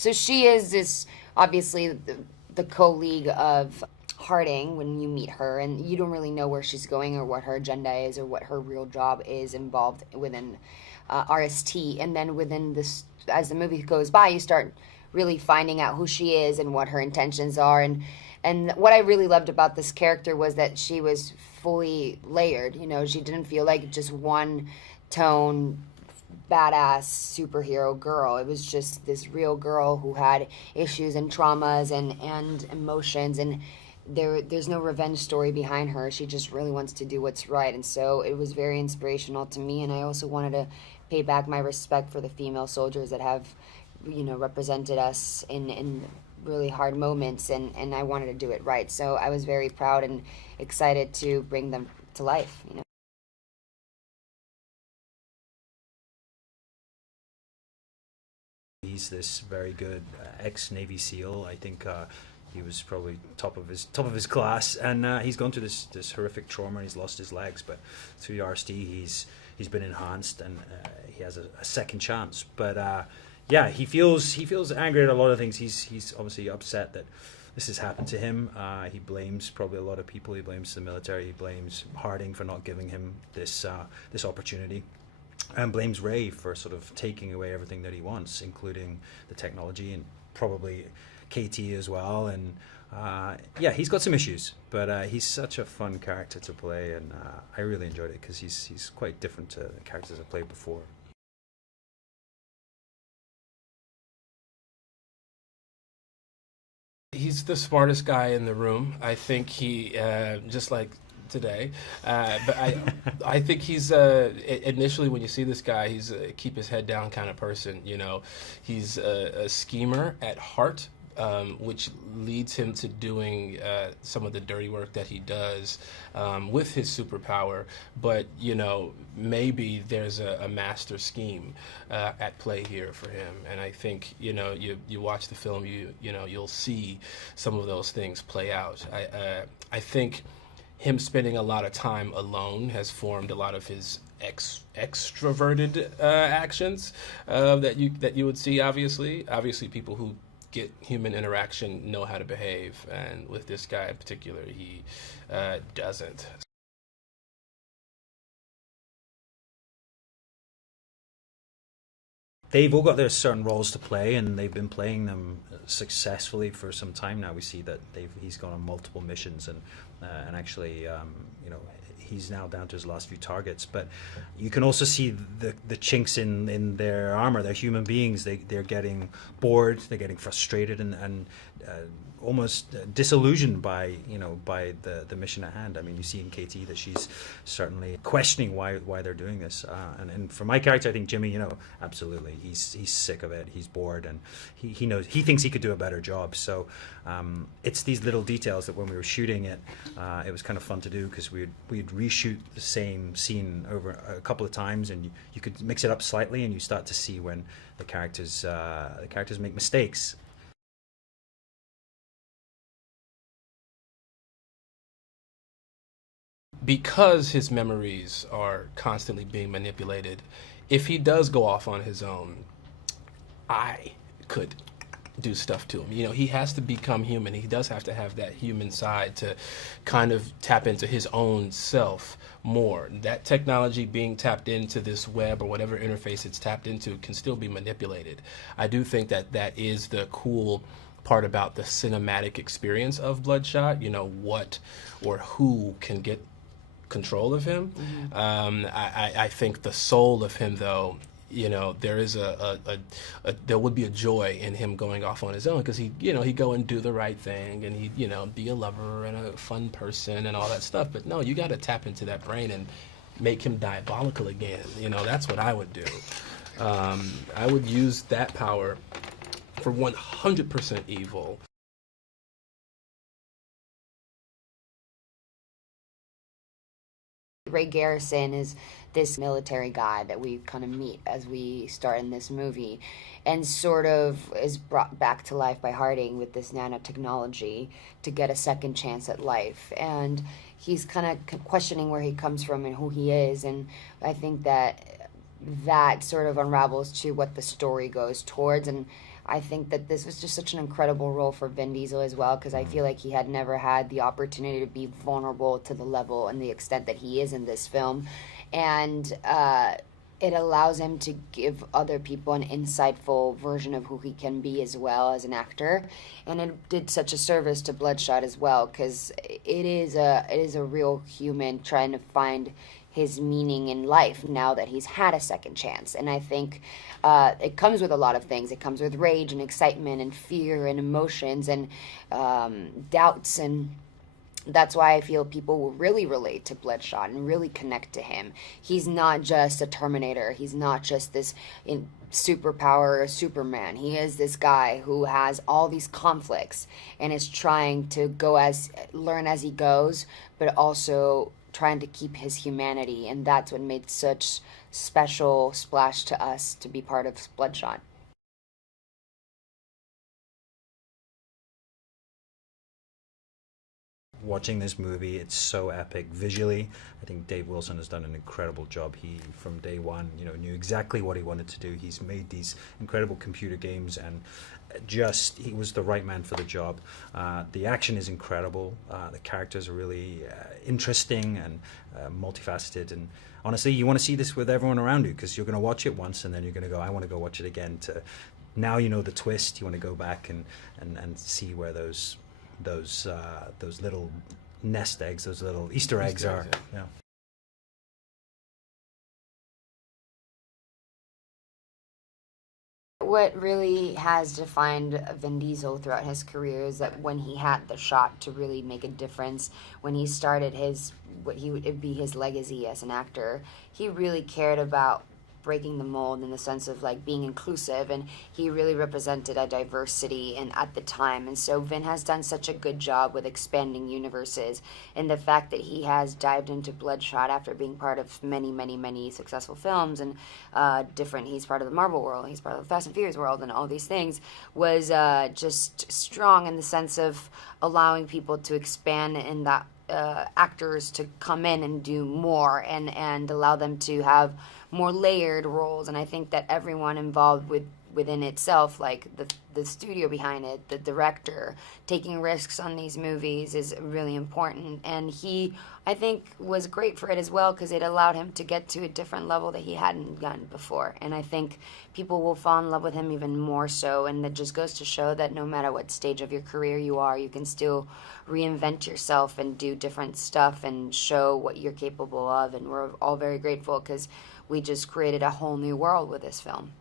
So she is this, obviously, the co-league of Harding when you meet her, and you don't really know where she's going or what her agenda is or what her real job is involved within RST. And then within this, as the movie goes by, you start really finding out who she is and what her intentions are. And what I really loved about this character was that she was fully layered. You know, she didn't feel like just one tone badass superhero girl. It was just this real girl who had issues and traumas and emotions, and there's no revenge story behind her. She just really wants to do what's right. And so it was very inspirational to me, and I also wanted to pay back my respect for the female soldiers that have, you know, represented us in really hard moments, and I wanted to do it right. So I was very proud and excited to bring them to life, you know. He's this very good ex-Navy SEAL. I think he was probably top of his class, and he's gone through this horrific trauma. And he's lost his legs, but through the RSD, he's been enhanced, and he has a second chance. But yeah, he feels angry at a lot of things. He's obviously upset that this has happened to him. He blames probably a lot of people. He blames the military. He blames Harding for not giving him this opportunity, and blames Ray for sort of taking away everything that he wants, including the technology and probably KT as well. And yeah, he's got some issues, but he's such a fun character to play, and I really enjoyed it because he's quite different to the characters I've played before. He's the smartest guy in the room. I think he, just like today, but I think he's initially when you see this guy, he's a keep his head down kind of person. You know, he's a schemer at heart, which leads him to doing some of the dirty work that he does with his superpower. But, you know, maybe there's a master scheme at play here for him. And I think, you know, you watch the film, you know, you'll see some of those things play out. I think him spending a lot of time alone has formed a lot of his extroverted actions that you would see. Obviously people who get human interaction know how to behave, and with this guy in particular, he doesn't. They've all got their certain roles to play, and they've been playing them successfully for some time now. We see that he's gone on multiple missions, and actually, you know, he's now down to his last few targets. But you can also see the chinks in their armor. They're human beings. They're getting bored. They're getting frustrated and almost disillusioned by the mission at hand. I mean, you see in KT that she's certainly questioning why they're doing this. And for my character, I think Jimmy, you know, absolutely, he's sick of it. He's bored, and he knows, he thinks he could do a better job. So it's these little details that when we were shooting it, it was kind of fun to do, because we'd reshoot the same scene over a couple of times, and you could mix it up slightly, and you start to see when the characters make mistakes. Because his memories are constantly being manipulated, if he does go off on his own, I could do stuff to him. You know, he has to become human. He does have to have that human side to kind of tap into his own self more. That technology being tapped into this web or whatever interface it's tapped into can still be manipulated. I do think that is the cool part about the cinematic experience of Bloodshot. You know, what or who can get control of him. Mm-hmm. I think the soul of him, though, you know, there is there would be a joy in him going off on his own, because he'd go and do the right thing, and he'd, you know, be a lover and a fun person and all that stuff. But no, you got to tap into that brain and make him diabolical again. You know, that's what I would do. I would use that power for 100% evil. Ray Garrison is this military guy that we kind of meet as we start in this movie, and sort of is brought back to life by Harding with this nanotechnology to get a second chance at life. And he's kind of questioning where he comes from and who he is, and I think that sort of unravels to what the story goes towards. And I think that this was just such an incredible role for Vin Diesel as well, because I feel like he had never had the opportunity to be vulnerable to the level and the extent that he is in this film. And it allows him to give other people an insightful version of who he can be as well as an actor. And it did such a service to Bloodshot as well, because it is a real human trying to find his meaning in life now that he's had a second chance. And I think it comes with a lot of things. It comes with rage and excitement and fear and emotions and doubts, and that's why I feel people will really relate to Bloodshot and really connect to him. He's not just a Terminator. He's not just this superpower Superman. He is this guy who has all these conflicts and is trying to learn as he goes, but also trying to keep his humanity. And that's what made such special splash to us to be part of Bloodshot. Watching this movie, it's so epic visually. I think Dave Wilson has done an incredible job. He, from day one, knew exactly what he wanted to do. He's made these incredible computer games, and he was the right man for the job. The action is incredible. The characters are really interesting and multifaceted. And honestly, you want to see this with everyone around you, because you're going to watch it once and then you're going to go, I want to go watch it again. Now you know the twist. You want to go back and see where those little nest eggs, those little Easter eggs are. Yeah. What really has defined Vin Diesel throughout his career is that when he had the shot to really make a difference, when he started what would be his legacy as an actor, he really cared about breaking the mold in the sense of like being inclusive, and he really represented a diversity at the time. And so Vin has done such a good job with expanding universes, and the fact that he has dived into Bloodshot after being part of many successful films and he's part of the Marvel world, he's part of the Fast and Furious world, and all these things was just strong in the sense of allowing people to expand in that actors to come in and do more and allow them to have more layered roles. And I think that everyone involved within itself, like the studio behind it, the director, taking risks on these movies is really important. And he, I think, was great for it as well, because it allowed him to get to a different level that he hadn't gotten before. And I think people will fall in love with him even more so. And it just goes to show that no matter what stage of your career you are, you can still reinvent yourself and do different stuff and show what you're capable of. And we're all very grateful because we just created a whole new world with this film.